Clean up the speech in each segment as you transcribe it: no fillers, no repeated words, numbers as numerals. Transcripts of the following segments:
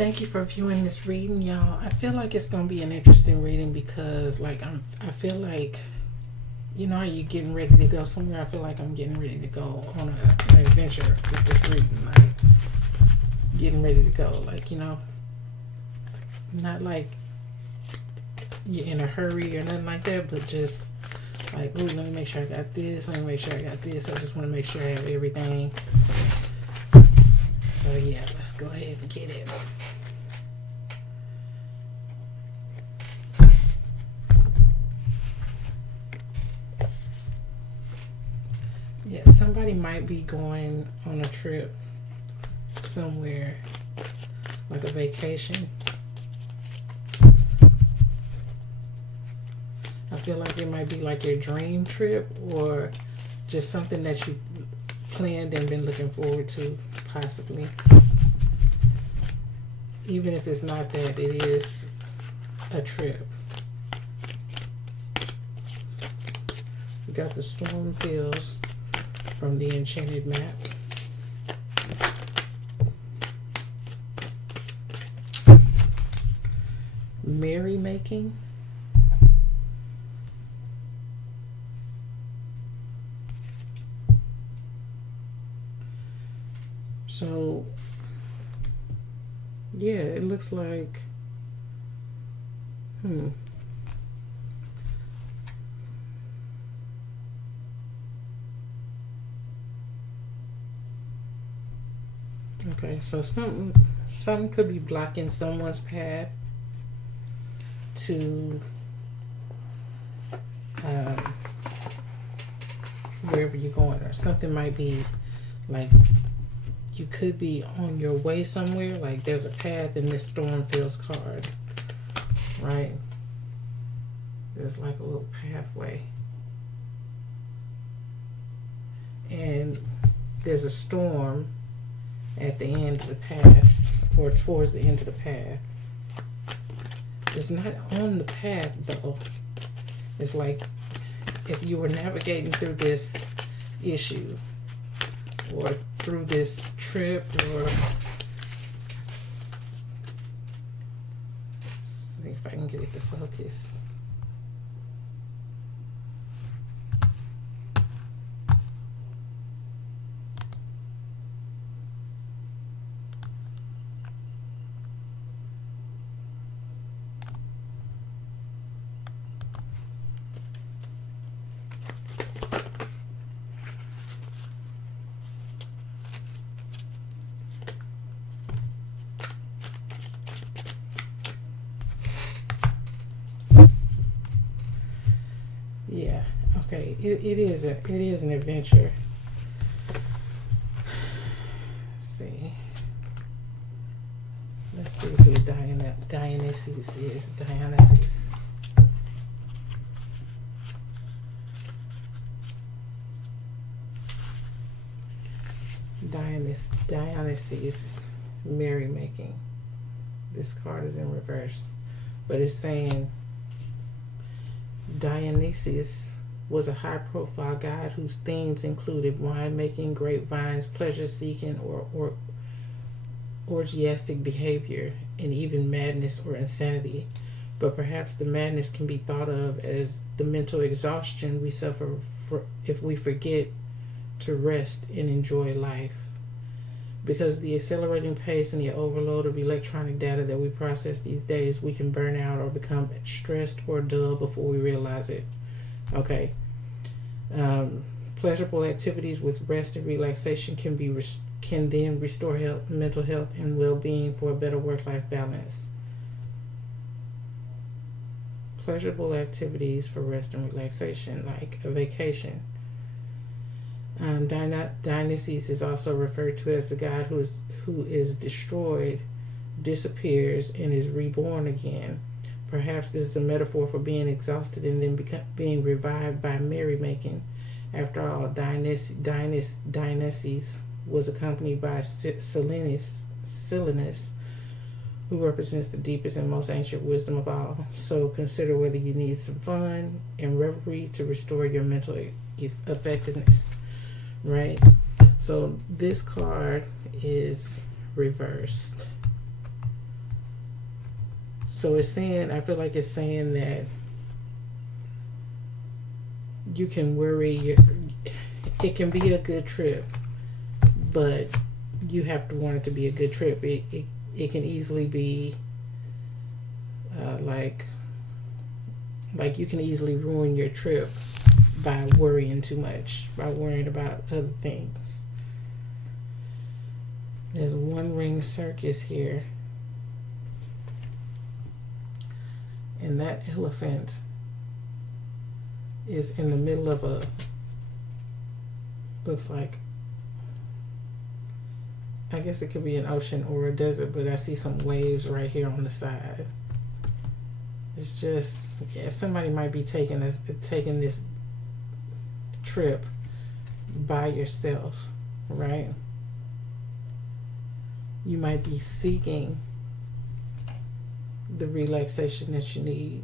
Thank you for viewing this reading, y'all. I feel like it's gonna be an interesting reading because, like, I feel like, you know, how you getting ready to go somewhere. I feel like I'm getting ready to go on an adventure with this reading, like getting ready to go, like, you know, not like you're in a hurry or nothing like that, but just like, ooh, let me make sure I got this. Let me make sure I got this. I just want to make sure I have everything. So yeah, let's go ahead and get it. Yeah, somebody might be going on a trip somewhere, like a vacation. I feel like it might be like your dream trip or just something that you planned and been looking forward to, possibly. Even if it's not that, it is a trip. We got the storm fields from the enchanted map. Merrymaking. So yeah, it looks like okay, so something could be blocking someone's path to wherever you're going, or something might be like you could be on your way somewhere, like there's a path in this Stormfield's card, right? There's like a little pathway, and there's a storm at the end of the path, or towards the end of the path. It's not on the path though. It's like if you were navigating through this issue or through this trip, or see if I can get it to focus. Yeah, okay, it is an adventure. Let's see who Dionysus is. Dionysus, merrymaking. This card is in reverse, but it's saying Dionysus was a high-profile god whose themes included winemaking, grapevines, pleasure-seeking, or orgiastic behavior, and even madness or insanity. But perhaps the madness can be thought of as the mental exhaustion we suffer if we forget to rest and enjoy life. Because the accelerating pace and the overload of electronic data that we process these days, we can burn out or become stressed or dull before we realize it. Okay. Pleasurable activities with rest and relaxation can then restore mental health and well-being for a better work-life balance. Pleasurable activities for rest and relaxation, like a vacation. Dionysus is also referred to as the god who is destroyed, disappears, and is reborn again. Perhaps this is a metaphor for being exhausted and then being revived by merrymaking. After all, Dionysus was accompanied by Silenus, who represents the deepest and most ancient wisdom of all. So consider whether you need some fun and revelry to restore your mental effectiveness. Right? So this card is reversed. So it's saying, I feel like it's saying that you can worry, it can be a good trip, but you have to want it to be a good trip. It can easily be like you can easily ruin your trip by worrying too much, by worrying about other things. There's one ring circus here, and that elephant is in the middle of a, looks like, I guess it could be an ocean or a desert, but I see some waves right here on the side. It's just, yeah, somebody might be taking this trip by yourself, right? You might be seeking the relaxation that you need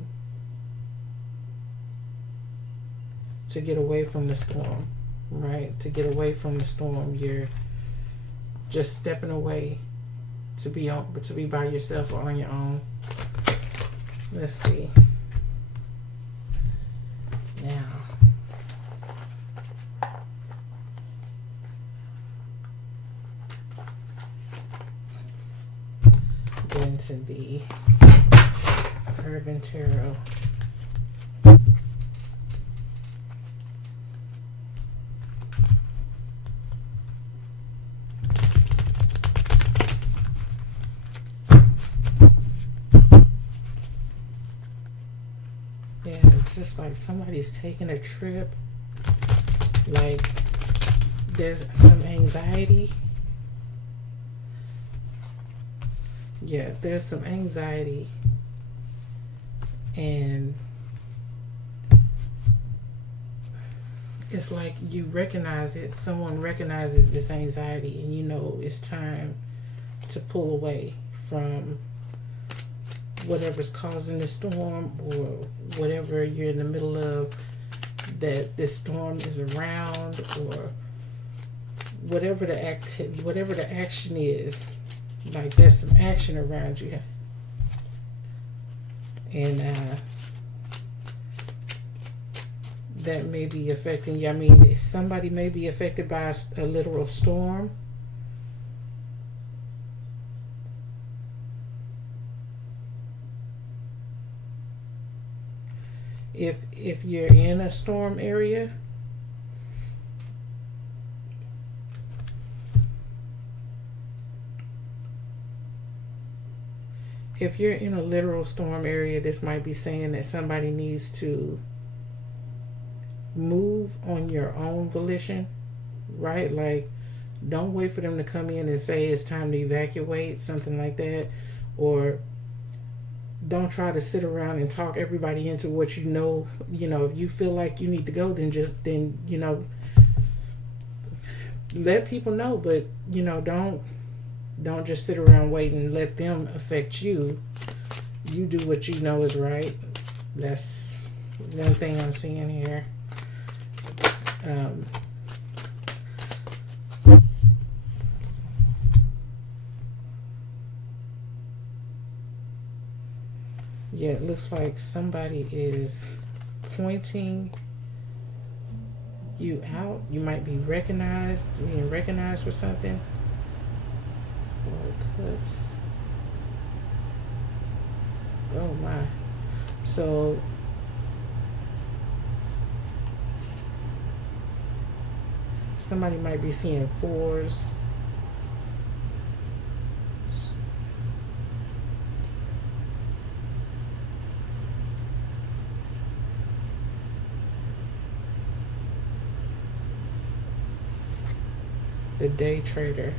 to get away from the storm, right? To get away from the storm, you're just stepping away to be by yourself or on your own. Let's see. Now, going to the Urban Tarot. Just like somebody's taking a trip, like there's some anxiety. Yeah, there's some anxiety, and it's like you recognize it, someone recognizes this anxiety, and you know it's time to pull away from whatever's causing the storm, or whatever you're in the middle of that this storm is around, or whatever the action is. Like there's some action around you, and that may be affecting you. I mean, somebody may be affected by a literal storm. If you're in a storm area, if you're in a literal storm area, this might be saying that somebody needs to move on your own volition, right? Like, don't wait for them to come in and say it's time to evacuate, something like that. Or don't try to sit around and talk everybody into what you know. You know, if you feel like you need to go, then you know, let people know. But, you know, don't just sit around waiting and let them affect you. You do what you know is right. That's one thing I'm seeing here. Yeah, it looks like somebody is pointing you out. You might be being recognized for something. Four Cups. Oh my. So somebody might be seeing fours. The day trader.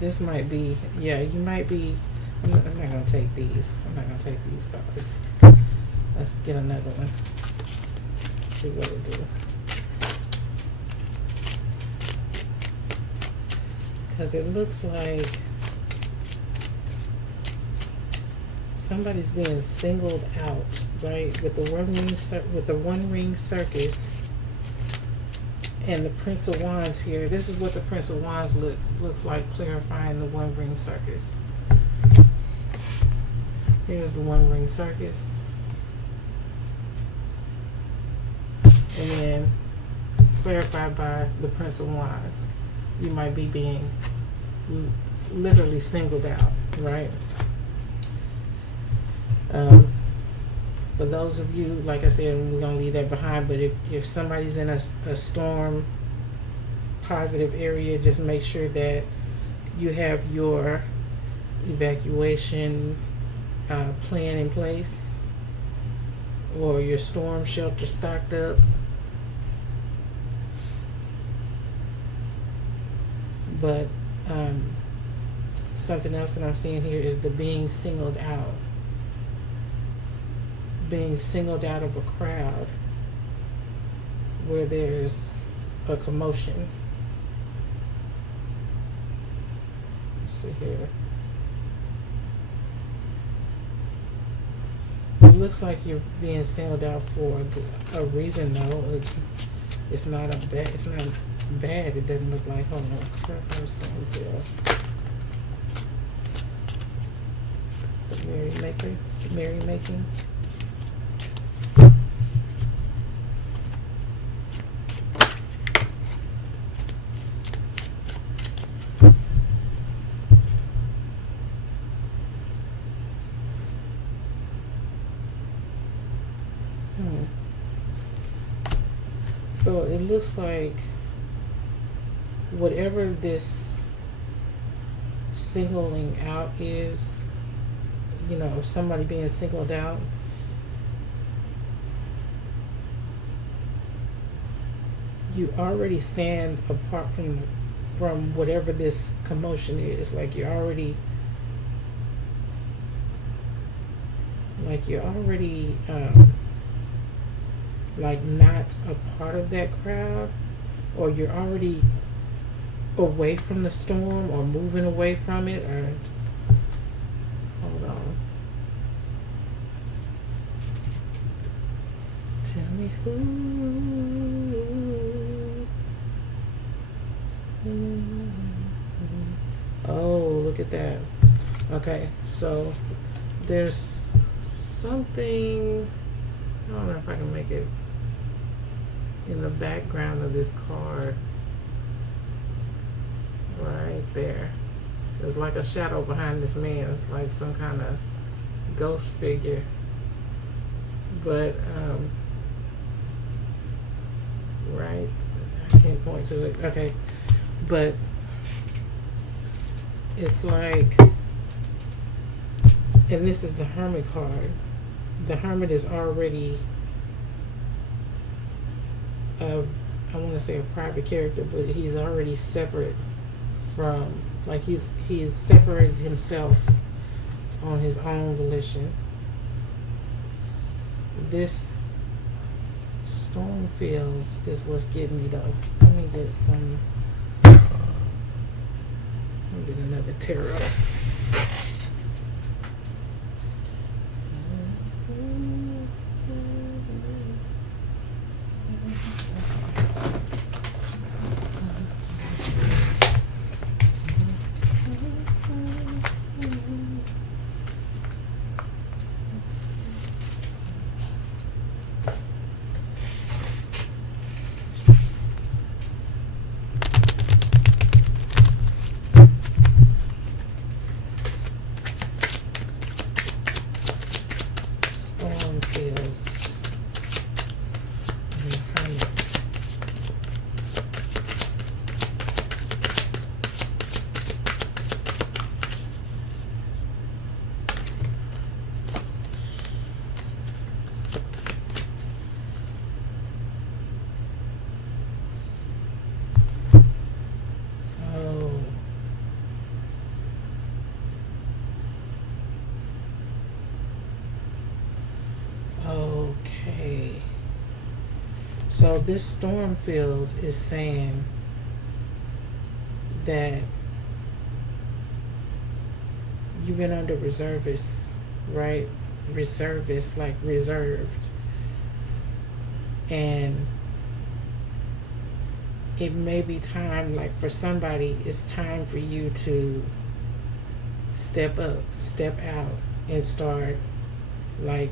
This might be, yeah, you might be, I'm not going to take these. I'm not going to take these cards. Let's get another one. See what it'll do. Because it looks like somebody's being singled out, right? With the one ring circus, And the Prince of Wands here, this is what the Prince of Wands looks like, clarifying the one ring circus. Here's the one ring circus. And then clarified by the Prince of Wands. You might be being literally singled out, right? For those of you, like I said, we're going to leave that behind, but if somebody's in a storm positive area, just make sure that you have your evacuation plan in place, or your storm shelter stocked up. But something else that I'm seeing here is the being singled out. Being singled out of a crowd where there's a commotion. Let's see here. It looks like you're being singled out for a reason, though. It's not bad. It doesn't look like. Hold on. The merrymaking. So it looks like whatever this singling out is, you know, somebody being singled out, you already stand apart from whatever this commotion is. Like you're already like not a part of that crowd, or you're already away from the storm or moving away from it, or hold on. Tell me who. Oh, look at that. Okay, so there's something, I don't know if I can make it in the background of this card. Right there. There's like a shadow behind this man. It's like some kind of ghost figure. But, right. I can't point to it. Okay. But it's like, and this is the Hermit card. The Hermit is already I want to say a private character, but he's already separate from, like he's separated himself on his own volition. This storm fields is what's getting me though. Let me get another tarot. Okay. So this storm fields is saying that you've been under reservists, right? Reservists, like reserved. And it may be time, like for somebody, it's time for you to step up, step out, and start, like,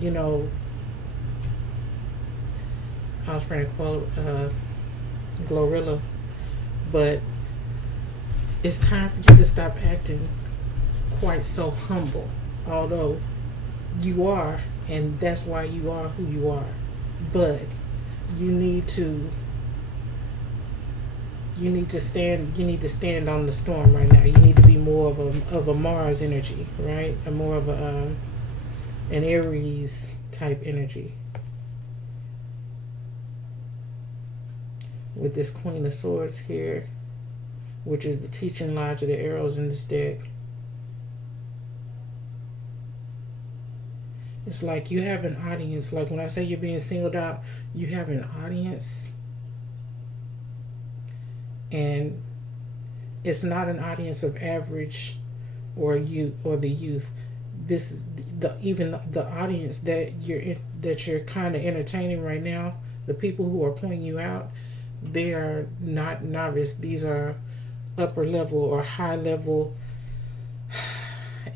you know, I was trying to quote Glorilla, but it's time for you to stop acting quite so humble, although you are, and that's why you are who you are. But you need to stand on the storm right now. You need to be more of a Mars energy, right? A more of a an Aries type energy. With this Queen of Swords here, which is the teaching lodge of the arrows in this deck. It's like you have an audience. Like when I say you're being singled out, you have an audience. And it's not an audience of average or you or the youth. This is the audience that you're kind of entertaining right now. The people who are pointing you out, they are not novice. These are upper level or high level.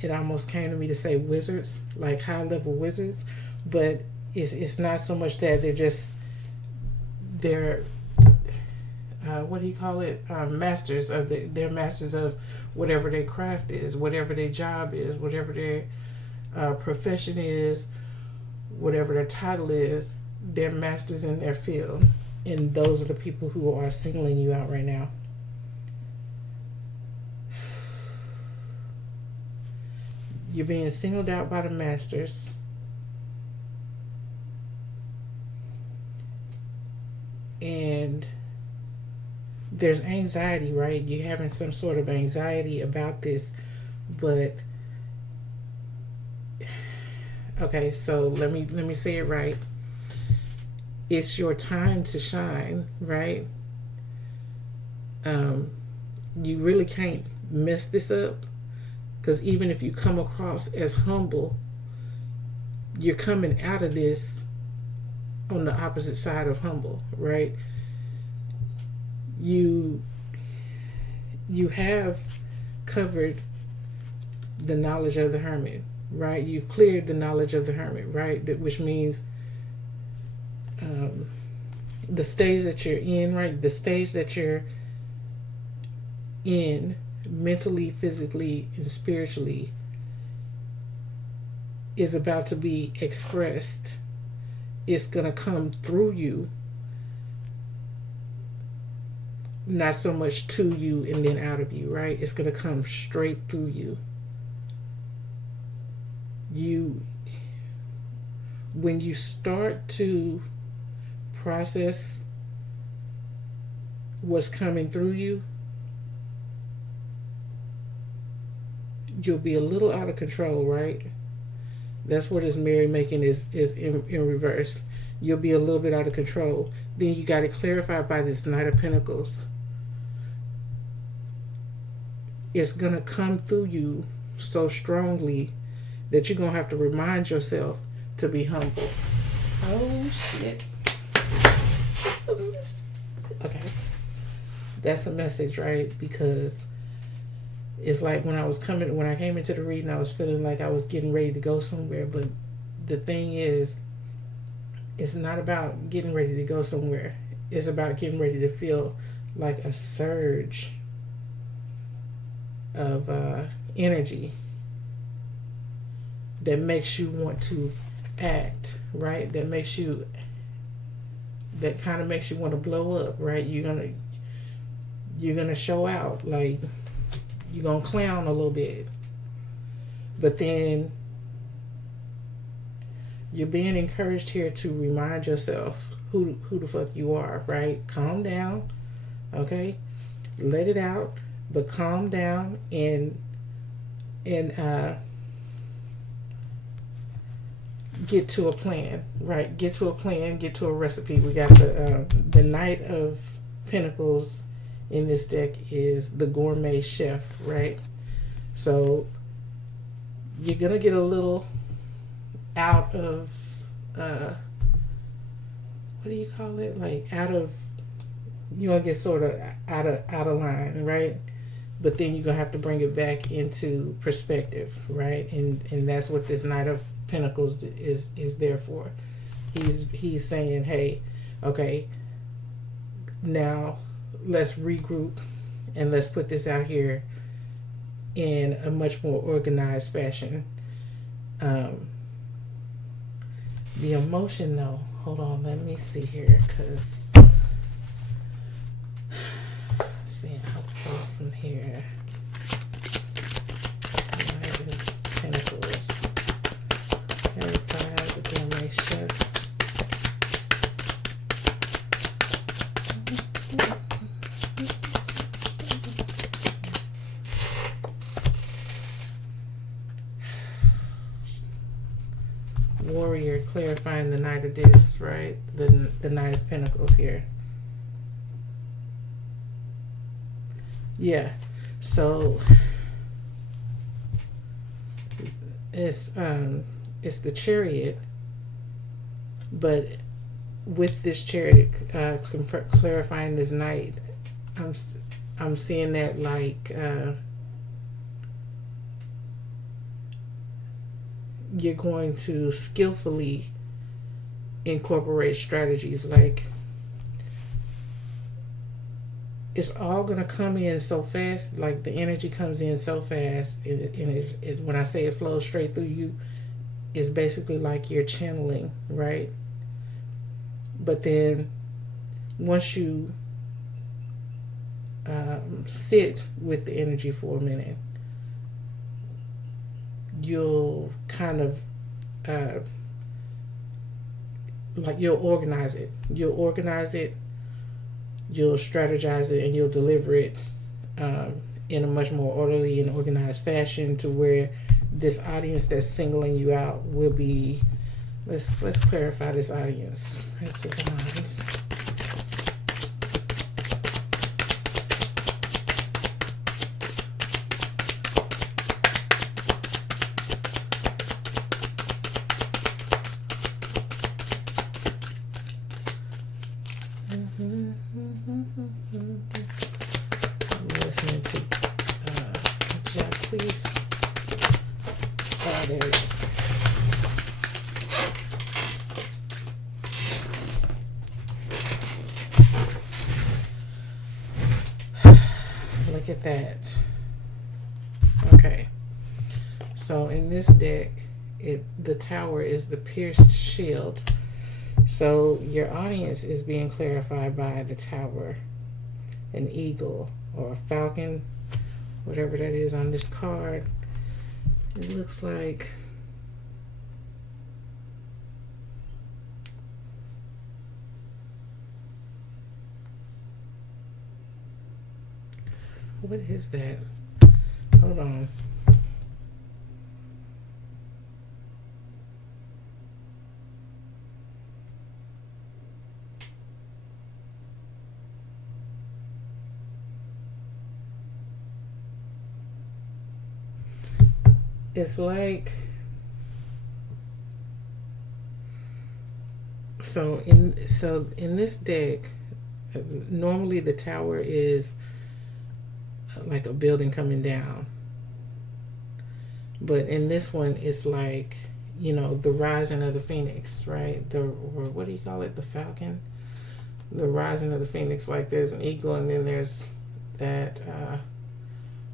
It almost came to me to say wizards, like high level wizards, but it's not so much that they're what do you call it? Masters of they're masters of whatever their craft is, whatever their job is, whatever their profession is, whatever their title is. They're masters in their field, and those are the people who are singling you out right now. You're being singled out by the masters. And there's anxiety, right? You're having some sort of anxiety about this, but okay, so let me say it right. It's your time to shine, right? You really can't mess this up, because even if you come across as humble, you're coming out of this on the opposite side of humble, right? You have covered the knowledge of the hermit, right? You've cleared the knowledge of the hermit, right? Which means the stage that you're in, right? The stage that you're in mentally, physically, and spiritually is about to be expressed. It's going to come through you, not so much to you and then out of you, right? It's going to come straight through you. When you start to process what's coming through you, you'll be a little out of control, right? That's what this merrymaking is in reverse. You'll be a little bit out of control. Then you got to clarify by this Knight of Pentacles. It's going to come through you so strongly that you're going to have to remind yourself to be humble. Oh, shit. Okay. That's a message, right? Because it's like when I came into the reading, I was feeling like I was getting ready to go somewhere. But the thing is, it's not about getting ready to go somewhere. It's about getting ready to feel like a surge of energy that makes you want to act, right? That kind of makes you want to blow up, right? You're gonna show out, like you're gonna clown a little bit, but then you're being encouraged here to remind yourself who the fuck you are, right? Calm down, okay? Let it out, but calm down and get to a plan, right? Get to a plan, get to a recipe. We got the Knight of Pentacles in this deck is the gourmet chef, right? So you're gonna get a little out of what do you call it? Like out of you're gonna get sort of out of line, right? But then you're gonna have to bring it back into perspective, right? And that's what this Knight of Pentacles is there for. He's saying, hey, okay, now let's regroup and let's put this out here in a much more organized fashion. The emotion, though, hold on, let me see here, because seeing how to go from here. Knight of Pentacles. Clarify the damnation. Warrior, clarifying the Knight of Discs, right? The Knight of Pentacles here. Yeah, so it's the Chariot, but with this Chariot clarifying this Knight, I'm seeing that like you're going to skillfully incorporate strategies. Like, it's all going to come in so fast, like the energy comes in so fast, and when I say it flows straight through you, it's basically like you're channeling, right? But then once you sit with the energy for a minute, you'll kind of like you'll organize it, you'll strategize it, and you'll deliver it in a much more orderly and organized fashion, to where this audience that's singling you out will be, let's clarify this audience. That's the lines. I'm listening to Jack, please. Oh, there it is. Look at that. Okay. So in this deck, the Tower is the pierced shield. So your audience is being clarified by the Tower, an eagle or a falcon, whatever that is on this card. It looks like what is that? Hold on. It's like, so in this deck, normally the Tower is like a building coming down, but in this one it's like, you know, the rising of the phoenix, right? Or what do you call it? The falcon, the rising of the phoenix. Like, there's an eagle, and then there's that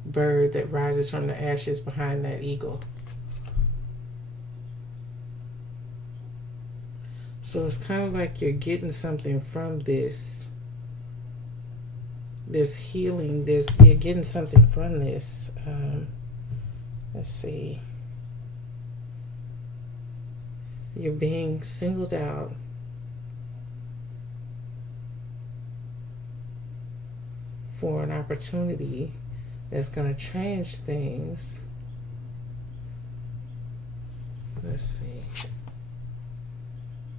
bird that rises from the ashes behind that eagle. So it's kind of like you're getting something from this. There's healing. You're getting something from this. Let's see. You're being singled out for an opportunity that's going to change things. Let's see.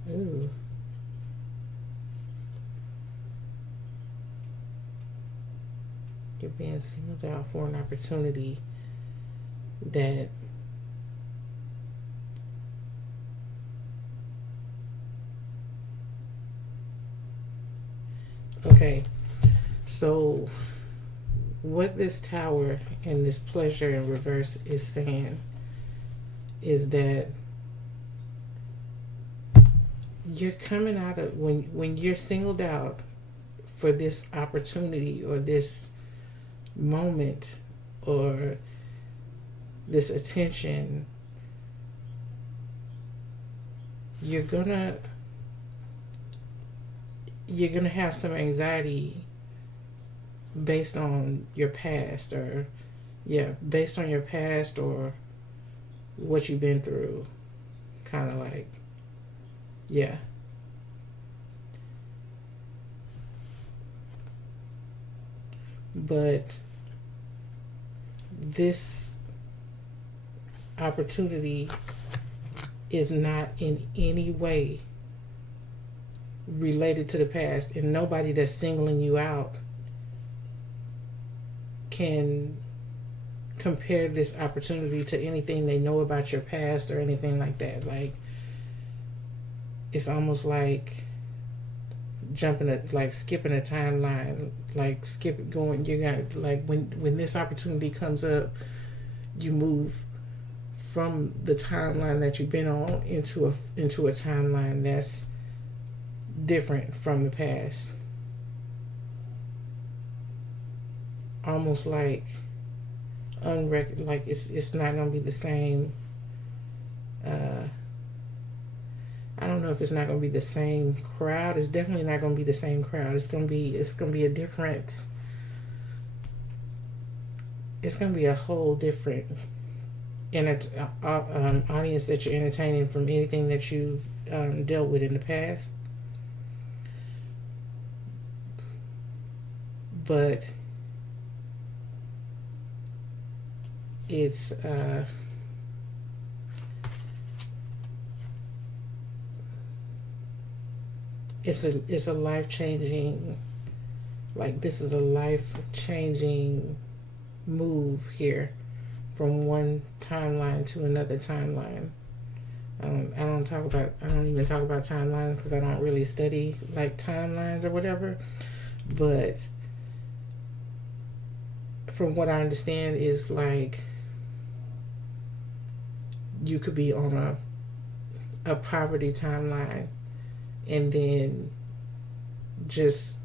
Ooh. You're being singled out for an opportunity that okay. So what this Tower and this Pleasure in reverse is saying is that you're coming out of, when you're singled out for this opportunity or this moment or this attention, you're gonna have some anxiety based on your past, or based on your past or what you've been through, kind of like, but this opportunity is not in any way related to the past, and nobody that's singling you out can compare this opportunity to anything they know about your past or anything like that. Like, it's almost like skipping a timeline, like you got, like, when this opportunity comes up, you move from the timeline that you've been on into a timeline that's different from the past. Almost like like it's not gonna be the same. I don't know if it's not gonna be the same crowd. It's definitely not gonna be the same crowd. It's gonna be a different. It's gonna be a whole different audience that you're entertaining from anything that you've dealt with in the past. But it's a life-changing, like, this is a life-changing move here from one timeline to another timeline. I don't even talk about timelines because I don't really study like timelines or whatever, but from what I understand is, like, you could be on a poverty timeline and then just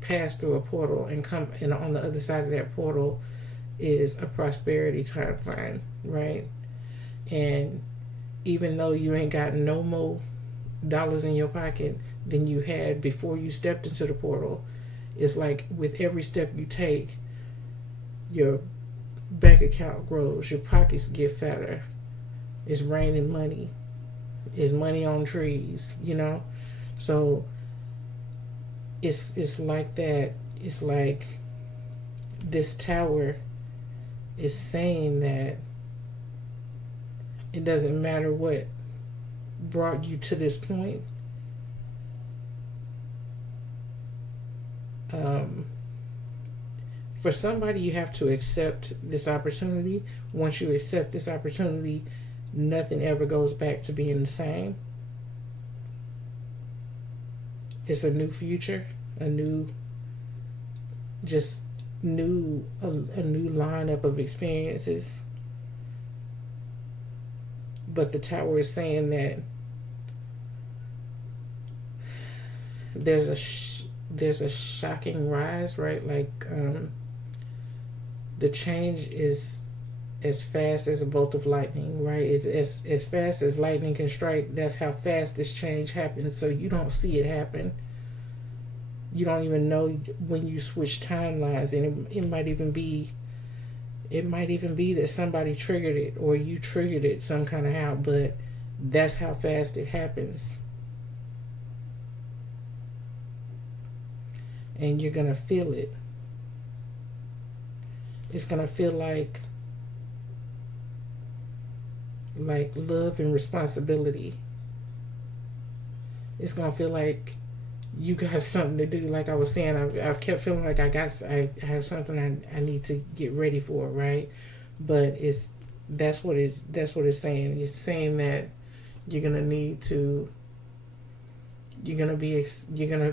pass through a portal and come, and on the other side of that portal is a prosperity timeline, right? And even though you ain't got no more dollars in your pocket than you had before you stepped into the portal, it's like with every step you take, your bank account grows, your pockets get fatter, it's raining money, it's money on trees, so it's like that. It's like this Tower is saying that it doesn't matter what brought you to this point. For somebody, you have to accept this opportunity. Once you accept this opportunity, nothing ever goes back to being the same. It's a new future, a new lineup of experiences. But the Tower is saying that there's a shocking rise, right? Like, the change is as fast as a bolt of lightning, right? It's as fast as lightning can strike. That's how fast this change happens. So you don't see it happen. You don't even know when you switch timelines, and it might even be that somebody triggered it or you triggered it some kind of how, but that's how fast it happens. And you're gonna feel it. It's gonna feel like love and responsibility. It's gonna feel like you got something to do. Like I was saying, I've kept feeling like I have something I need to get ready for, right? But that's what it's saying. It's saying that you're gonna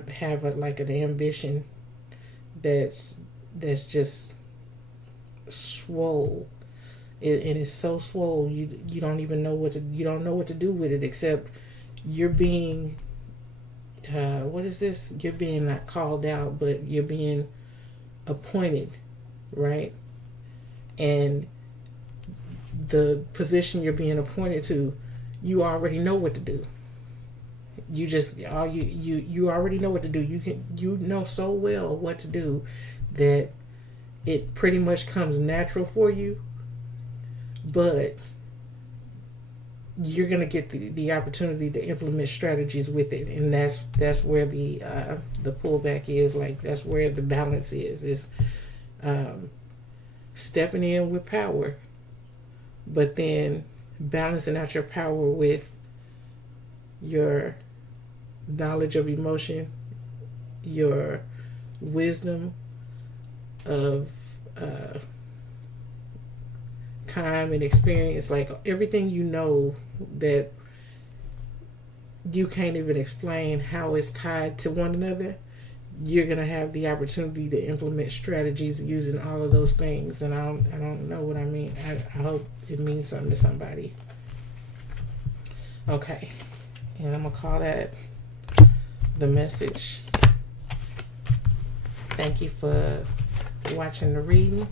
have an ambition that's just swole. It is so swole. You don't even know what to do with it, except you're being what is this? You're being not called out, but you're being appointed, right? And the position you're being appointed to, you already know what to do. You just all you already know what to do. You know so well what to do that it pretty much comes natural for you, but you're gonna get the opportunity to implement strategies with it, and that's where the pullback is. Like, that's where the balance is stepping in with power, but then balancing out your power with your knowledge of emotion, your wisdom of time and experience, like everything you know that you can't even explain how it's tied to one another. You're gonna have the opportunity to implement strategies using all of those things, and I don't know what I mean. I hope it means something to somebody. Okay, and I'm gonna call that the message. Thank you for watching the reading.